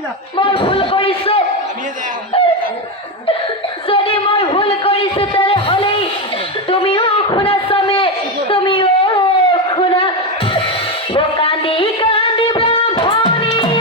মই ভুল কৰিছো যদি মই ভুল কৰিছো তাহলে হলেই তুমিও শুনা স্বামী তুমিও শুনা কান্দি কান্দিবা ভনীয়ে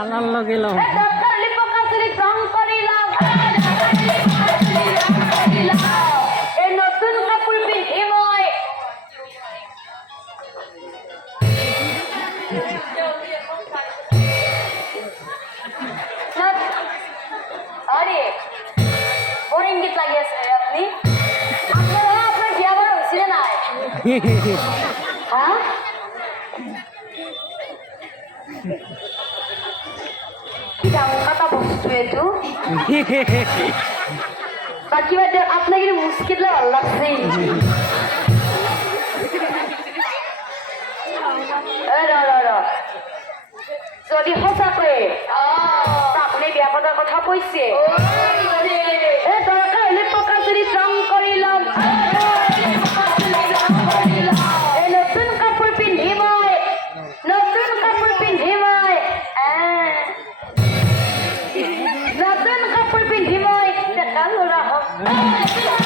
আলার লগে লও নতুন কাপোৰ পিন্ধি মই আরে বড় ইঙ্গিত লাগি আছে আপনি আপনার বিয়া বড় হয়েছিল না হ্যাঁ কি দাম কথা এইটো বাকী বাদ দিয়ক আপোনাক কিন্তু মুস্কিলে ভাল লাগছে যদি সঁচাকৈয়ে আপুনি বিয়া পতাৰ কথা কৈছে দৰকাৰ হলে পকা চুৰি ৰং কৰি ল'ম নতুন কাপোৰ পিন্ধি মই নতুন কাপোৰ পিন্ধি মই ডেকা ল'ৰা হম